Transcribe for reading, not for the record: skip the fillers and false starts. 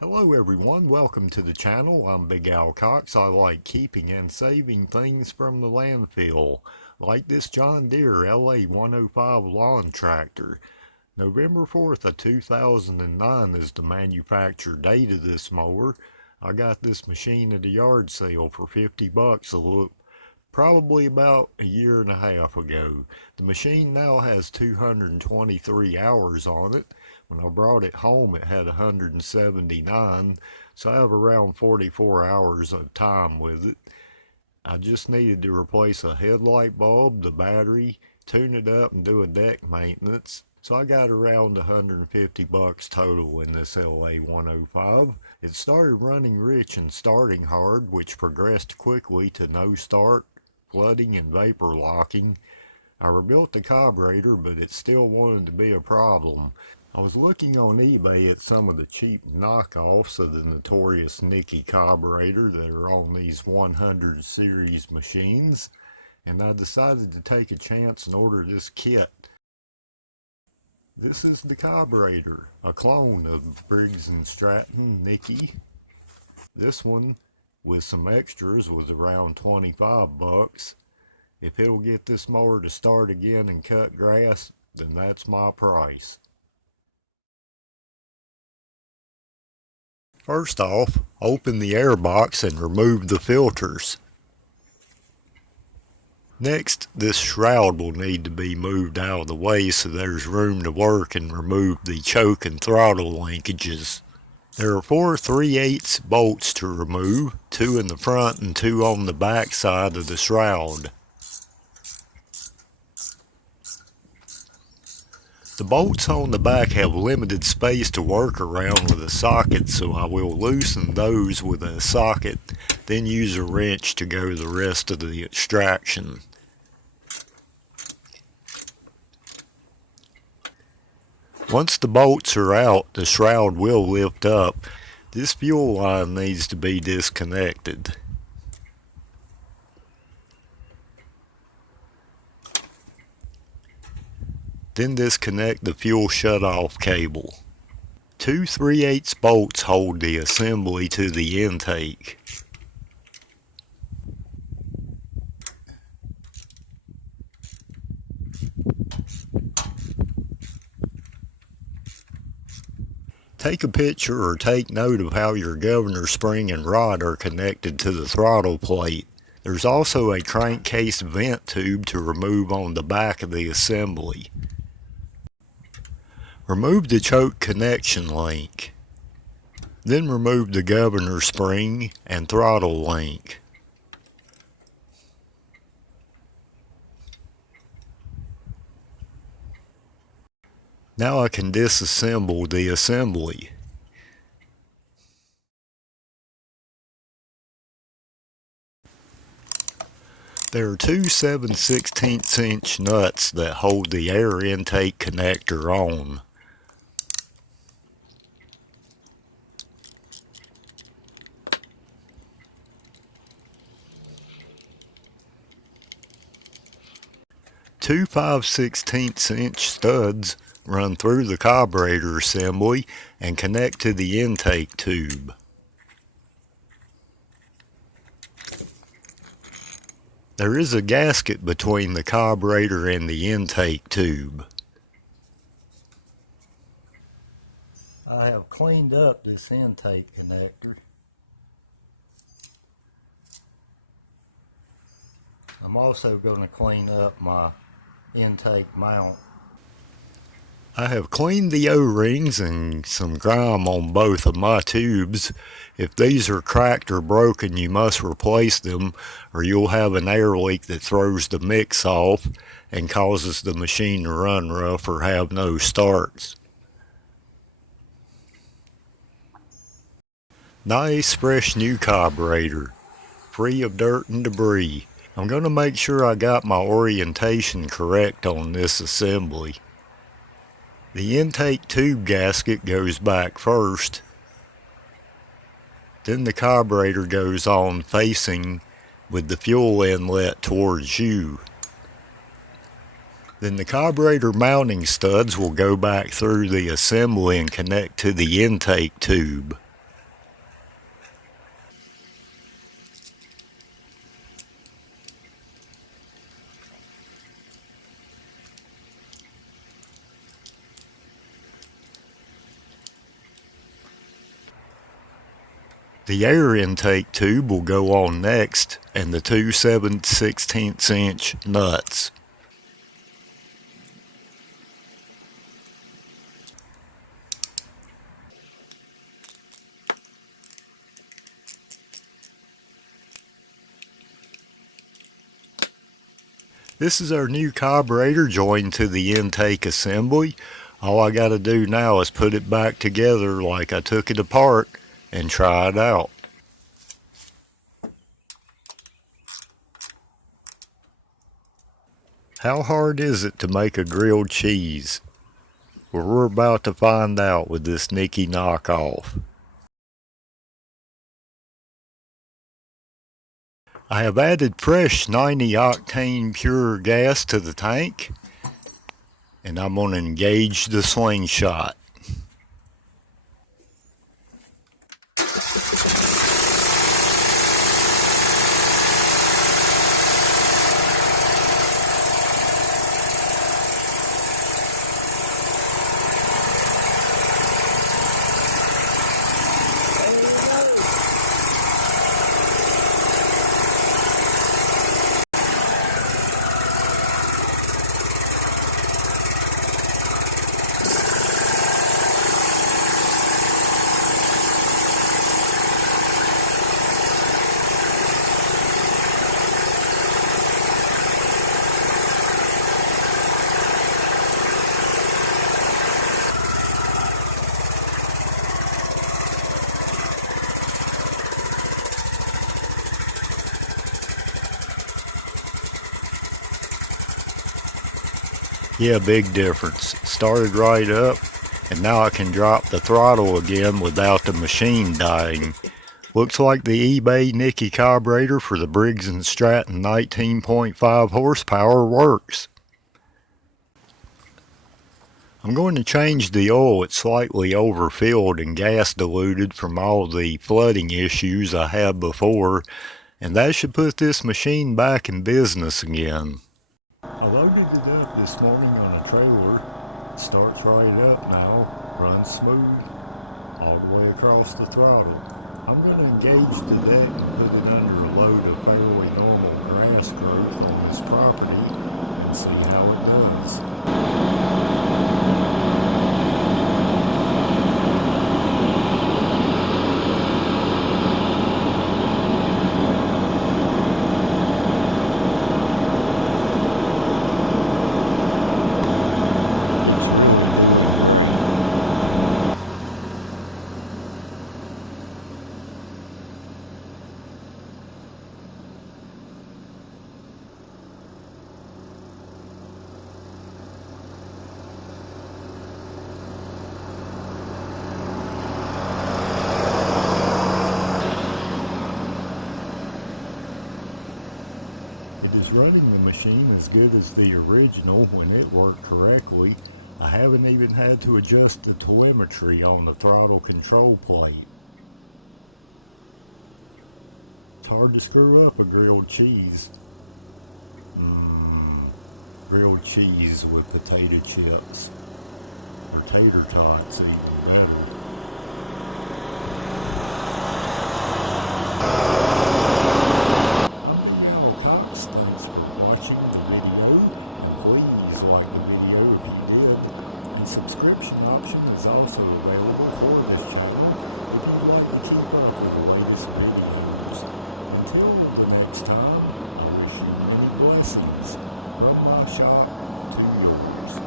Hello everyone, welcome to the channel. I'm Big Allen Cox. I like keeping and saving things from the landfill, like this John Deere LA 105 lawn tractor. November 4th of 2009 is the manufacture date of this mower. I got this machine at a yard sale for $50 probably about a year and a half ago. The machine now has 223 hours on it. When I brought it home, it had 179, so I have around 44 hours of time with it. I just needed to replace a headlight bulb, the battery, tune it up, and do a deck maintenance. So I got around $150 total in this LA 105. It started running rich and starting hard, which progressed quickly to no start, flooding, and vapor locking. I rebuilt the carburetor, but it still wanted to be a problem. I was looking on eBay at some of the cheap knockoffs of the notorious Nicky carburetor that are on these 100 series machines, and I decided to take a chance and order this kit. This is the carburetor, a clone of Briggs & Stratton Nicky. This one, with some extras, was around $25. If it'll get this mower to start again and cut grass, then that's my price. First off, open the air box and remove the filters. Next, this shroud will need to be moved out of the way so there's room to work and remove the choke and throttle linkages. There are 4 3/8 bolts to remove, 2 in the front and 2 on the back side of the shroud. The bolts on the back have limited space to work around with a socket, so I will loosen those with a socket, then use a wrench to go the rest of the extraction. Once the bolts are out, the shroud will lift up. This fuel line needs to be disconnected. Then disconnect the fuel shutoff cable. 2 3/8 bolts hold the assembly to the intake. Take a picture or take note of how your governor spring and rod are connected to the throttle plate. There's also a crankcase vent tube to remove on the back of the assembly. Remove the choke connection link. Then remove the governor spring and throttle link. Now I can disassemble the assembly. There are 2 7/16 inch nuts that hold the air intake connector on. Two 5/16 inch studs run through the carburetor assembly and connect to the intake tube. There is a gasket between the carburetor and the intake tube. I have cleaned up this intake connector. I'm also going to clean up my intake mount. I have cleaned the O-rings and some grime on both of my tubes. If these are cracked or broken, you must replace them, or you'll have an air leak that throws the mix off and causes the machine to run rough or have no starts. Nice fresh new carburetor, free of dirt and debris. I'm going to make sure I got my orientation correct on this assembly. The intake tube gasket goes back first. Then the carburetor goes on facing with the fuel inlet towards you. Then the carburetor mounting studs will go back through the assembly and connect to the intake tube. The air intake tube will go on next, and the two 7/16 inch nuts. This is our new carburetor joined to the intake assembly. All I gotta do now is put it back together like I took it apart and try it out. How hard is it to make a grilled cheese? Well, we're about to find out with this Nicky knockoff. I have added fresh 90 octane pure gas to the tank, and I'm going to engage the slingshot. Yeah, big difference. Started right up, and now I can drop the throttle again without the machine dying. Looks like the eBay Nicky carburetor for the Briggs & Stratton 19.5 horsepower works. I'm going to change the oil. It's slightly overfilled and gas diluted from all the flooding issues I had before, and that should put this machine back in business again. I loaded it up this morning on a trailer. It starts right up now, runs smooth all the way across the throttle. I'm going to engage the deck and put it under a load of fairly normal grass growth on this property and see how it does. It's really doing great. It is running the machine as good as the original when it worked correctly. I haven't even had to adjust the telemetry on the throttle control plate. It's hard to screw up a grilled cheese. Grilled cheese with potato chips. Or tater tots, even better. I'm Allen Cox. Thanks for watching the video, and please like the video if you did. A subscription option is also available for this channel if you'd like to keep up with the latest videos. Until the next time, I wish you many blessings from my shop to yours.